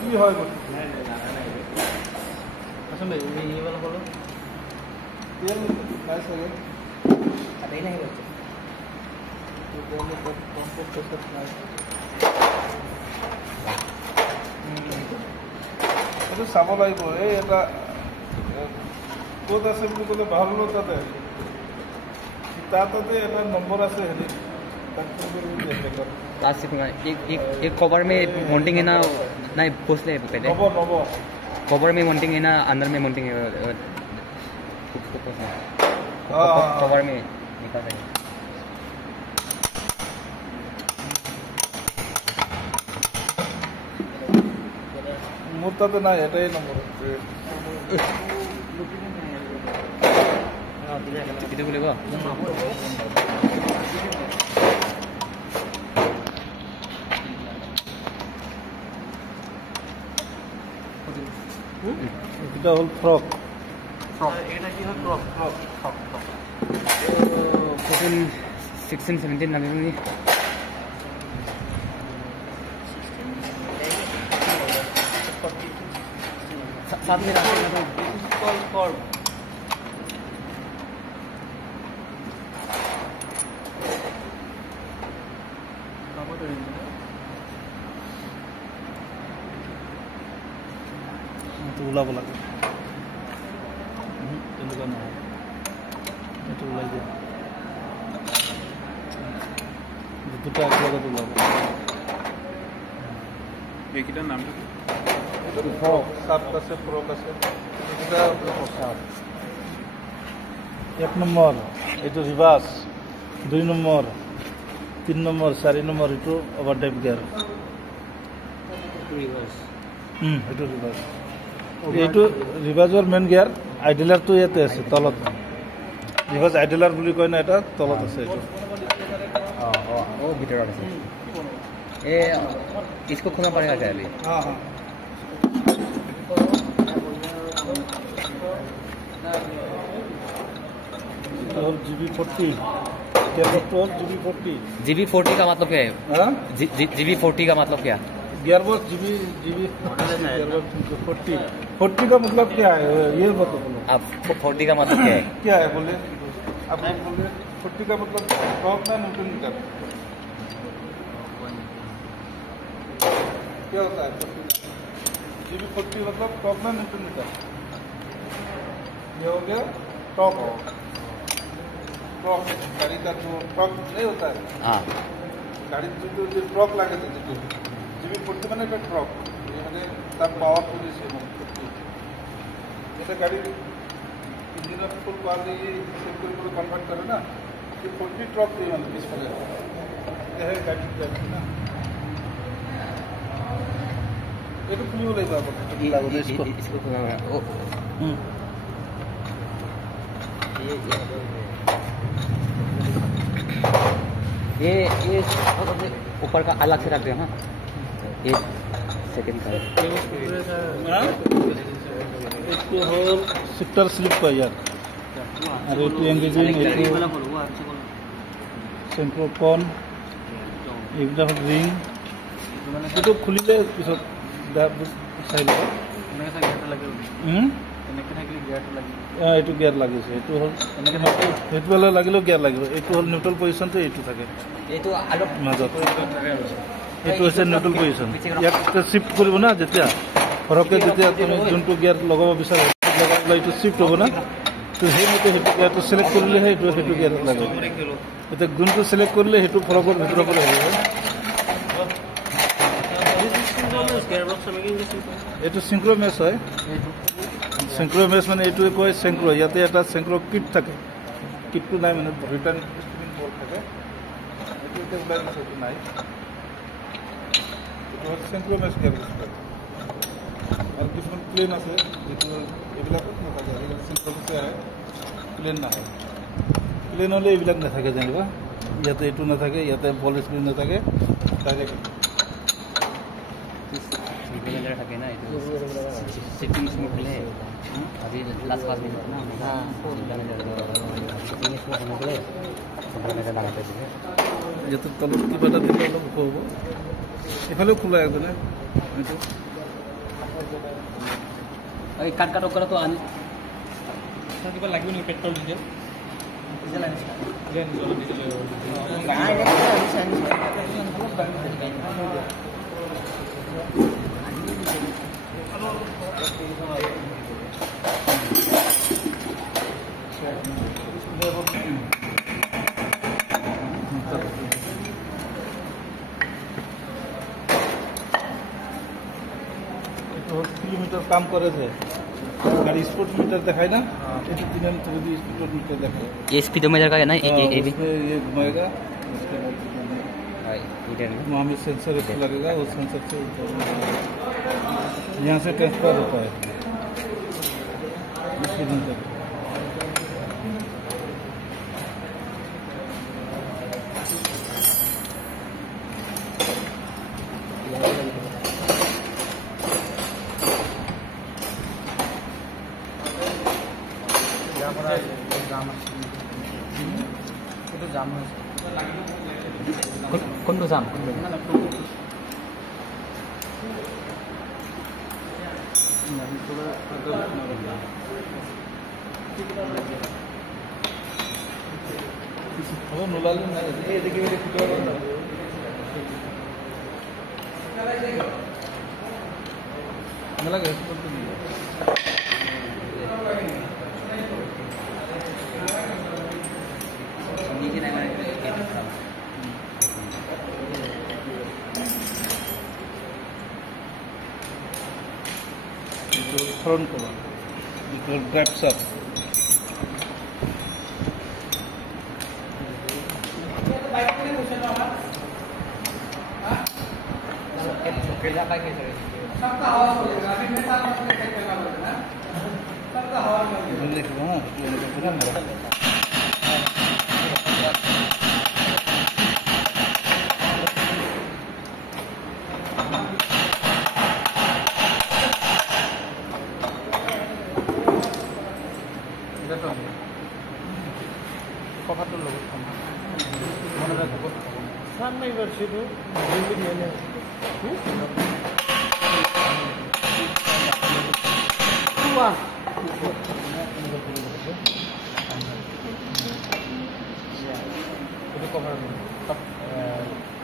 কি হয় আসলে ये वाला बोलो तेल काय सगळे आता नाही बच्चे এইটো চাব লাগিব এই এটা ক'ত আছে বুলি ক'লে ভাল তাতে তাতে এটা নম্বৰ আছে হেৰি आसिफ एक कवर में माउंटिंग है ना नहीं पूछ ले पहले कवर में माउंटिंग है ना अंदर में माउंटिंग है कवर में निकाल रहे মোৰ তাতে নাই এটাই নম্বৰ itu boleh kok এটা হল ফ্রক এটা কি হয় ক্রপ 16 17 लगे होंगे साथ में रखना কর্ড তো ওলাব লাগে তেনেকুৱা নহয় এইটো ওলাই দিয়ে দুটা একলগত ওলাব এইকেইটাৰ নামটো এইটো ফ্ৰক চাৰ্ট আছে ফ্ৰক আছে দুটা চাৰ্ট 1 নম্বৰ এইটো ৰিভাৰ্ছ 2 নম্বৰ 3 নম্বৰ 4 নম্বৰ এইটো অভাৰড্ৰাইভ গিয়াৰ ৰিভাৰ্স এইটো ৰিভাৰ্ছ এইটো ৰিভাৰ্ছৰ মেইন গিয়াৰ আইডেলাৰটো ইয়াতে আছে তলত ৰিভাৰ্ছ আইডেলাৰ বুলি কয় না এটা তলত আছে এইটো ओ गिटार আছে ये इसको खोलना पड़ेगा क्या अभी हाँ हाँ GB40 GB40 का मतलब क्या है हाँ GB40 का मतलब क्या गियरबॉक्स GB 40 का मतलब क्या है ये बताओ आप 40 का मतलब क्या है क्या है बोले आप बोले 40 का मतलब टॉप ना न्यूटन मीटर क्या होता है GB40 मतलब टॉप ना न्यूटन मीटर ये हो गया टॉप टॉप गाड़ी का जो टॉप नहीं होता है हाँ गाड़ी जो ट्रक लगे थे GB40 মানে একটা ট্রাক মানে তার পাওয়ার পজিশন 40 এটা গাড়ি ইঞ্জিনের ফুল পাওয়ার দিয়ে সেক্টর করে কনভার্ট করে না যে 40 ট্রাক দিয়ে মানে পিস করে এই গাড়ি যাচ্ছে না এটা খুলি বলে দাও इसको खोलना है ओ ये ऊपर का अलग से रख दे हाँ ये सेकंड का इसको होल सेक्टर स्लिप का यार अरे टू एंगेजिंग सेंट्रोकन এইবিলাক রিং এইটো খুলিলে পিছত চাই ল'ব এইটো গিয়াৰ লাগিছে এইটো হ'ল সেইটো হ'লে লাগিলেও গিয়াৰ লাগিব এইটো হ'ল নিউট্ৰেল পজিশ্যনটো এইটো থাকে ये तो अलग মাজত এইটো হৈছে নিউট্ৰেল পজিশ্যন ইয়াক শিফ্ট কৰিব না যেতিয়া ফৰকে যেতিয়া তুমি যোনটো গিয়াৰ লগাব বিচাৰা লগাবলৈ এইটো শিফ্ট হ'ব না তো সেইমতে সেইটো গিয়াৰটো চিলেক্ট কৰিলেহে এইটো গিয়াৰত লাগে এতিয়া যোনটো চিলেক্ট কৰিলে সেইটো ফৰকৰ ভিতৰৰ পৰা আহিব এইটো সিংক্ৰমেছ হয় সিংক্ৰমেছ মানে এইটোৱে কয় চেংক্ৰ ইয়াতে এটা চেংক্ৰ কিট থাকে কিটটো নাই মানে ৰিটাৰ্ণ স্পিনিং বল থাকে এইটো ওলাই গৈছে এইটো নাই এইটো হ'ল সিংক্ৰমেছ গিয়াৰ আৰু কিছুমান প্লেন আছে যিটো এইবিলাকত নাথাকে এইবিলাক সিংক্ৰমেছে আহে প্লেন নাহে প্লেন হ'লে এইবিলাক নাথাকে যেনিবা ইয়াতে এইটো নাথাকে ইয়াতে বল স্ক্ৰীন নাথাকে ডাইৰেক্ট থাকে না এটা সেটিংস में है अभी लास्ट पास में ना हां ইয়াতে তলত কিবা এটা দিলে অলপ ওখ হ'ব এফালেও খোলা এজনে এইটো এই কাট কাট কৰা তো আনি কিবা লাগিব নেকি পেট্ৰল ডিজেল ডিজেল আনিছে নাই কিলোমিটার কাম করে যে गाड़ी स्पीडोमीटर दिखाई ना इसी तीन स्पीडोमीटर दिखाई ये स्पीडोमीटर का है ना ये ये घुमाएगा उसके बाद वहाँ में सेंसर लगेगा वो सेंसर से यहाँ से ट्रांसफर होता है स्पीडोमीटर কোনটো যাম নোলালে নাই এদিকে নালাগে front cover it will wraps up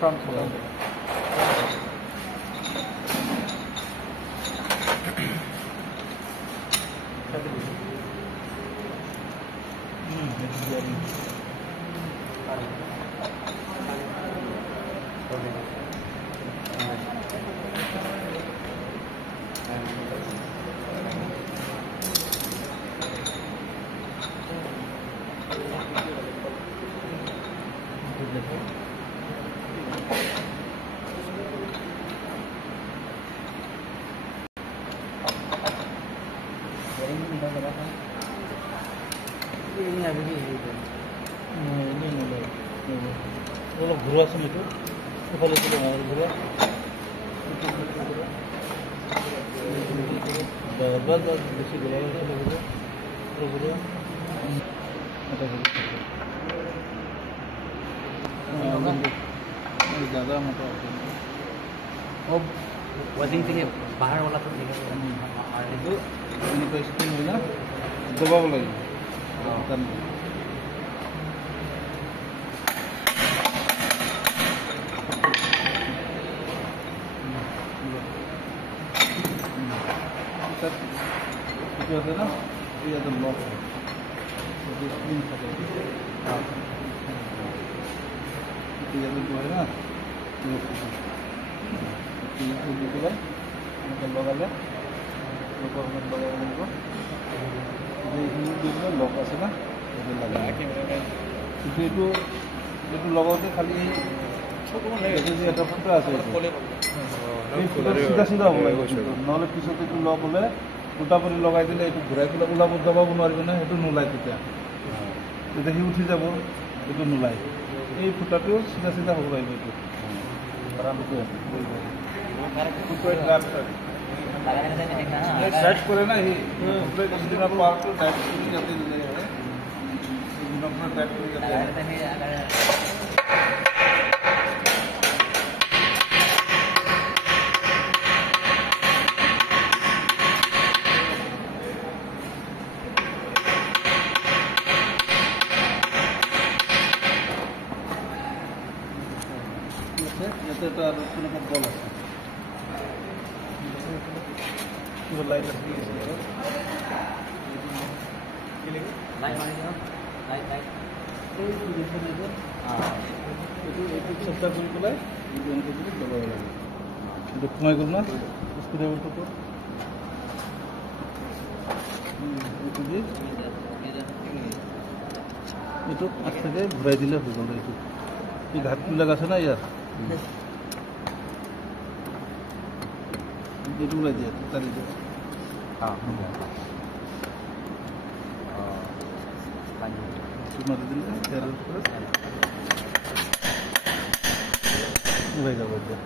front cover অলপ ঘূৰাচোন এইটো এফালে ঘূৰা বেছি ज़्यादा मोटा वो वजिंग के लिए बाहर वाला तो ठीक है स्क्रीन है ना दबाव लगे है ना ये तो लॉक है स्क्रीन ये तो है ना লগালে লক আছে না কিন্তু এইটো লগাওঁতে খালি এটা ফুটা আছে চিধা চিধা হ'ব লাগিব নহ'লে পিছত এইটো লক হ'লে উল্টা কৰি লগাই দিলে এইটো ঘূৰাই পেলাই ওলাব দবাব নোৱাৰিব নহয় সেইটো নোলায় তেতিয়া তেতিয়া সি উঠি যাব এইটো নোলায় এই ফুটাটো চিধা চিধা হ'ব লাগিব এইটো सेट करे ना ही पार्ट को टाइप जाते আপোনাৰ টাইট কৰি গ'লে ইয়াতে এটা আৰু তেনেকুৱা বল আছে কিবা লাইট আছে লাইট মাৰি দিয়ক লাইট লাইট এইটো চেষ্টা কৰি পেলাই দবাব লাগে এইটো সোমাই গ'ল না স্ক্ৰুড্ৰাইভাৰটো এইটো দি এইটো আঠটাকে ঘূৰাই দিলে হৈ গ'ল এইটো এই ঘাটবিলাক আছে না ইয়াত এইটো ওলাই দিয়ে তাৰি দিয়ে মাৰি দিলে ইয়াৰ পৰা ওলাই যাব এতিয়া